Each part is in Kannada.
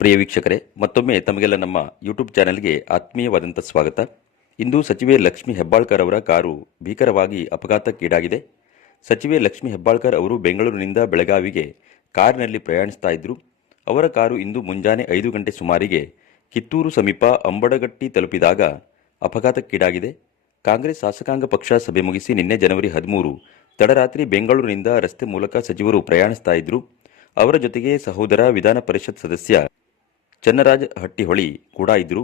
ಪ್ರಿಯ ವೀಕ್ಷಕರೇ, ಮತ್ತೊಮ್ಮೆ ತಮಗೆಲ್ಲ ನಮ್ಮ ಯೂಟ್ಯೂಬ್ ಚಾನೆಲ್ಗೆ ಆತ್ಮೀಯವಾದಂಥ ಸ್ವಾಗತ. ಇಂದು ಸಚಿವೆ ಲಕ್ಷ್ಮಿ ಹೆಬ್ಬಾಳ್ಕರ್ ಅವರ ಕಾರು ಭೀಕರವಾಗಿ ಅಪಘಾತಕ್ಕೀಡಾಗಿದೆ. ಸಚಿವೆ ಲಕ್ಷ್ಮಿ ಹೆಬ್ಬಾಳ್ಕರ್ ಅವರು ಬೆಂಗಳೂರಿನಿಂದ ಬೆಳಗಾವಿಗೆ ಕಾರಿನಲ್ಲಿ ಪ್ರಯಾಣಿಸ್ತಾ ಇದ್ರು. ಅವರ ಕಾರು ಇಂದು ಮುಂಜಾನೆ ಐದು ಗಂಟೆ ಸುಮಾರಿಗೆ ಕಿತ್ತೂರು ಸಮೀಪ ಅಂಬಡಗಟ್ಟಿ ತಲುಪಿದಾಗ ಅಪಘಾತಕ್ಕೀಡಾಗಿದೆ. ಕಾಂಗ್ರೆಸ್ ಶಾಸಕಾಂಗ ಪಕ್ಷ ಸಭೆ ಮುಗಿಸಿ ನಿನ್ನೆ ಜನವರಿ ಹದಿಮೂರು, ತಡರಾತ್ರಿ ಬೆಂಗಳೂರಿನಿಂದ ರಸ್ತೆ ಮೂಲಕ ಸಚಿವರು ಪ್ರಯಾಣಿಸ್ತಾ ಇದ್ರು. ಅವರ ಜೊತೆಗೆ ಸಹೋದರ ವಿಧಾನ ಪರಿಷತ್ ಸದಸ್ಯ ಚನ್ನರಾಜ್ ಹಟ್ಟಿಹೊಳಿ ಕೂಡ ಇದ್ರು.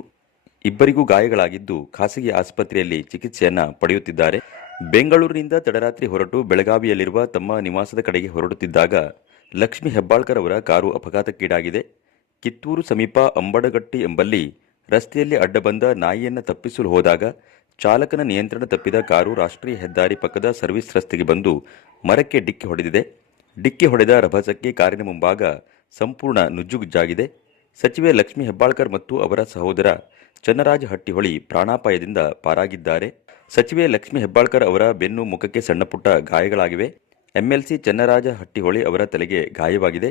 ಇಬ್ಬರಿಗೂ ಗಾಯಗಳಾಗಿದ್ದು ಖಾಸಗಿ ಆಸ್ಪತ್ರೆಯಲ್ಲಿ ಚಿಕಿತ್ಸೆಯನ್ನ ಪಡೆಯುತ್ತಿದ್ದಾರೆ. ಬೆಂಗಳೂರಿನಿಂದ ತಡರಾತ್ರಿ ಹೊರಟು ಬೆಳಗಾವಿಯಲ್ಲಿರುವ ತಮ್ಮ ನಿವಾಸದ ಕಡೆಗೆ ಹೊರಡುತ್ತಿದ್ದಾಗ ಲಕ್ಷ್ಮಿ ಹೆಬ್ಬಾಳ್ಕರ್ ಅವರ ಕಾರು ಅಪಘಾತಕ್ಕೀಡಾಗಿದೆ. ಕಿತ್ತೂರು ಸಮೀಪ ಅಂಬಡಗಟ್ಟಿ ಎಂಬಲ್ಲಿ ರಸ್ತೆಯಲ್ಲಿ ಅಡ್ಡಬಂದ ನಾಯಿಯನ್ನು ತಪ್ಪಿಸಲು ಹೋದಾಗ ಚಾಲಕನ ನಿಯಂತ್ರಣ ತಪ್ಪಿದ ಕಾರು ರಾಷ್ಟ್ರೀಯ ಹೆದ್ದಾರಿ ಪಕ್ಕದ ಸರ್ವಿಸ್ ರಸ್ತೆಗೆ ಬಂದು ಮರಕ್ಕೆ ಡಿಕ್ಕಿ ಹೊಡೆದಿದೆ. ಡಿಕ್ಕಿ ಹೊಡೆದ ರಭಸಕ್ಕೆ ಕಾರಿನ ಮುಂಭಾಗ ಸಂಪೂರ್ಣ ನುಜ್ಜುಗುಜ್ಜಾಗಿದೆ. ಸಚಿವೆ ಲಕ್ಷ್ಮಿ ಹೆಬ್ಬಾಳ್ಕರ್ ಮತ್ತು ಅವರ ಸಹೋದರ ಚನ್ನರಾಜ್ ಹಟ್ಟಿಹೊಳಿ ಪ್ರಾಣಾಪಾಯದಿಂದ ಪಾರಾಗಿದ್ದಾರೆ. ಸಚಿವೆ ಲಕ್ಷ್ಮಿ ಹೆಬ್ಬಾಳ್ಕರ್ ಅವರ ಬೆನ್ನು ಮುಖಕ್ಕೆ ಸಣ್ಣಪುಟ್ಟ ಗಾಯಗಳಾಗಿವೆ. ಎಂಎಲ್ಸಿ ಚನ್ನರಾಜ ಹಟ್ಟಿಹೊಳಿ ಅವರ ತಲೆಗೆ ಗಾಯವಾಗಿದೆ.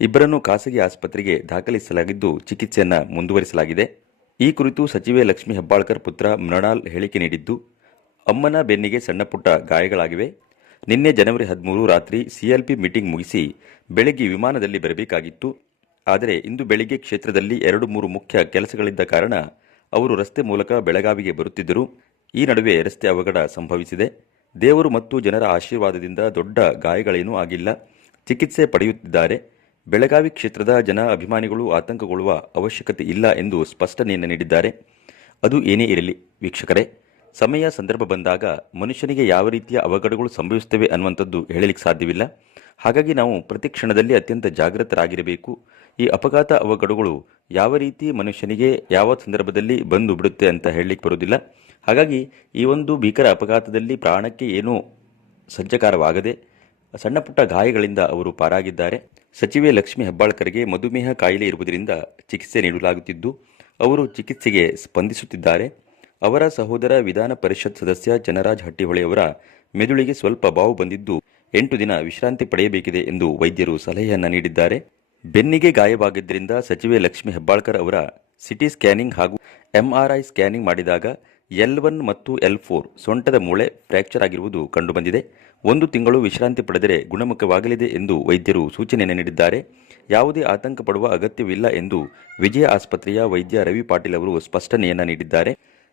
ಇಬ್ಬರನ್ನು ಖಾಸಗಿ ಆಸ್ಪತ್ರೆಗೆ ದಾಖಲಿಸಲಾಗಿದ್ದು ಚಿಕಿತ್ಸೆಯನ್ನು ಮುಂದುವರಿಸಲಾಗಿದೆ. ಈ ಕುರಿತು ಸಚಿವೆ ಲಕ್ಷ್ಮಿ ಹೆಬ್ಬಾಳ್ಕರ್ ಪುತ್ರ ಮೃಣಾಲ್ ಹೇಳಿಕೆ ನೀಡಿದ್ದು, ಅಮ್ಮನ ಬೆನ್ನಿಗೆ ಸಣ್ಣಪುಟ್ಟ ಗಾಯಗಳಾಗಿವೆ. ನಿನ್ನೆ ಜನವರಿ ಹದಿಮೂರು ರಾತ್ರಿ ಸಿಎಲ್ಪಿ ಮೀಟಿಂಗ್ ಮುಗಿಸಿ ಬೆಳಗ್ಗೆ ವಿಮಾನದಲ್ಲಿ ಬರಬೇಕಾಗಿತ್ತು. ಆದರೆ ಇಂದು ಬೆಳಿಗ್ಗೆ ಕ್ಷೇತ್ರದಲ್ಲಿ ಎರಡು ಮೂರು ಮುಖ್ಯ ಕೆಲಸಗಳಿದ್ದ ಕಾರಣ ಅವರು ರಸ್ತೆ ಮೂಲಕ ಬೆಳಗಾವಿಗೆ ಬರುತ್ತಿದ್ದರು. ಈ ನಡುವೆ ರಸ್ತೆ ಅವಘಡ ಸಂಭವಿಸಿದೆ. ದೇವರು ಮತ್ತು ಜನರ ಆಶೀರ್ವಾದದಿಂದ ದೊಡ್ಡ ಗಾಯಗಳೇನೂ ಆಗಿಲ್ಲ. ಚಿಕಿತ್ಸೆ ಪಡೆಯುತ್ತಿದ್ದಾರೆ. ಬೆಳಗಾವಿ ಕ್ಷೇತ್ರದ ಜನ ಅಭಿಮಾನಿಗಳು ಆತಂಕಗೊಳ್ಳುವ ಅವಶ್ಯಕತೆ ಇಲ್ಲ ಎಂದು ಸ್ಪಷ್ಟನೆಯನ್ನು ನೀಡಿದ್ದಾರೆ. ಅದು ಏನೇ ಇರಲಿ ವೀಕ್ಷಕರೇ. ಸಮಯ ಸಂದರ್ಭ ಬಂದಾಗ ಮನುಷ್ಯನಿಗೆ ಯಾವ ರೀತಿಯ ಅವಘಡಗಳು ಸಂಭವಿಸುತ್ತವೆ ಅನ್ನುವಂಥದ್ದು ಹೇಳಲಿಕ್ಕೆ ಸಾಧ್ಯವಿಲ್ಲ. ಹಾಗಾಗಿ ನಾವು ಪ್ರತಿ ಕ್ಷಣದಲ್ಲಿ ಅತ್ಯಂತ ಜಾಗೃತರಾಗಿರಬೇಕು. ಈ ಅಪಘಾತ ಅವಘಡಗಳು ಯಾವ ರೀತಿ ಮನುಷ್ಯನಿಗೆ ಯಾವ ಸಂದರ್ಭದಲ್ಲಿ ಬಂದು ಬಿಡುತ್ತೆ ಅಂತ ಹೇಳಲಿಕ್ಕೆ ಬರುವುದಿಲ್ಲ. ಹಾಗಾಗಿ ಈ ಒಂದು ಭೀಕರ ಅಪಘಾತದಲ್ಲಿ ಪ್ರಾಣಕ್ಕೆ ಏನೂ ಸಜ್ಜಕಾರವಾಗದೆ ಸಣ್ಣ ಪುಟ್ಟ ಗಾಯಗಳಿಂದ ಅವರು ಪಾರಾಗಿದ್ದಾರೆ. ಸಚಿವೆ ಲಕ್ಷ್ಮಿ ಹೆಬ್ಬಾಳ್ಕರ್ಗೆ ಮಧುಮೇಹ ಕಾಯಿಲೆ ಇರುವುದರಿಂದ ಚಿಕಿತ್ಸೆ ನೀಡಲಾಗುತ್ತಿದ್ದು, ಅವರು ಚಿಕಿತ್ಸೆಗೆ ಸ್ಪಂದಿಸುತ್ತಿದ್ದಾರೆ. ಅವರ ಸಹೋದರ ವಿಧಾನ ಪರಿಷತ್ ಸದಸ್ಯ ಜನರಾಜ್ ಹಟ್ಟಿಹೊಳೆಯವರ ಮೆದುಳಿಗೆ ಸ್ವಲ್ಪ ಬಾವು ಬಂದಿದ್ದು, ಎಂಟು ದಿನ ವಿಶ್ರಾಂತಿ ಪಡೆಯಬೇಕಿದೆ ಎಂದು ವೈದ್ಯರು ಸಲಹೆಯನ್ನು ನೀಡಿದ್ದಾರೆ. ಬೆನ್ನಿಗೆ ಗಾಯವಾಗಿದ್ದರಿಂದ ಸಚಿವೆ ಲಕ್ಷ್ಮಿ ಹೆಬ್ಬಾಳ್ಕರ್ ಅವರ ಸಿಟಿ ಸ್ಕ್ಯಾನಿಂಗ್ ಹಾಗೂ ಎಂಆರ್ಐ ಸ್ಕ್ಯಾನಿಂಗ್ ಮಾಡಿದಾಗ ಎಲ್ ಒನ್ ಮತ್ತು ಎಲ್ ಫೋರ್ ಸೊಂಟದ ಮೂಳೆ ಫ್ರ್ಯಾಕ್ಚರ್ ಆಗಿರುವುದು ಕಂಡುಬಂದಿದೆ. ಒಂದು ತಿಂಗಳು ವಿಶ್ರಾಂತಿ ಪಡೆದರೆ ಗುಣಮುಖವಾಗಲಿದೆ ಎಂದು ವೈದ್ಯರು ಸೂಚನೆಯನ್ನು ನೀಡಿದ್ದಾರೆ. ಯಾವುದೇ ಆತಂಕ ಪಡುವ ಅಗತ್ಯವಿಲ್ಲ ಎಂದು ವಿಜಯ ಆಸ್ಪತ್ರೆಯ ವೈದ್ಯ ರವಿ ಪಾಟೀಲ್ ಅವರು ಸ್ಪಷ್ಟನೆಯನ್ನು ನೀಡಿದ್ದಾರೆ.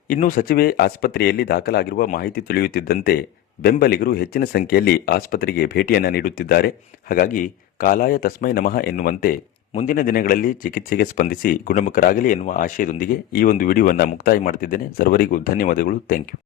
ಇನ್ನು ಸಚಿವೆ ಆಸ್ಪತ್ರೆಯಲ್ಲಿ ದಾಖಲಾಗಿರುವ ಮಾಹಿತಿ ತಿಳಿಯುತ್ತಿದ್ದಂತೆ ಬೆಂಬಲಿಗರು ಹೆಚ್ಚಿನ ಸಂಖ್ಯೆಯಲ್ಲಿ ಆಸ್ಪತ್ರೆಗೆ ಭೇಟಿಯನ್ನು ನೀಡುತ್ತಿದ್ದಾರೆ. ಹಾಗಾಗಿ ಕಾಲಾಯ ತಸ್ಮೈ ನಮಃ ಎನ್ನುವಂತೆ ಮುಂದಿನ ದಿನಗಳಲ್ಲಿ ಚಿಕಿತ್ಸೆಗೆ ಸ್ಪಂದಿಸಿ ಗುಣಮುಖರಾಗಲಿ ಎನ್ನುವ ಆಶಯದೊಂದಿಗೆ ಈ ಒಂದು ವಿಡಿಯೋವನ್ನು ಮುಕ್ತಾಯ ಮಾಡುತ್ತಿದ್ದೇನೆ ಸರ್ವರಿಗೂ ಧನ್ಯವಾದಗಳು. Thank you.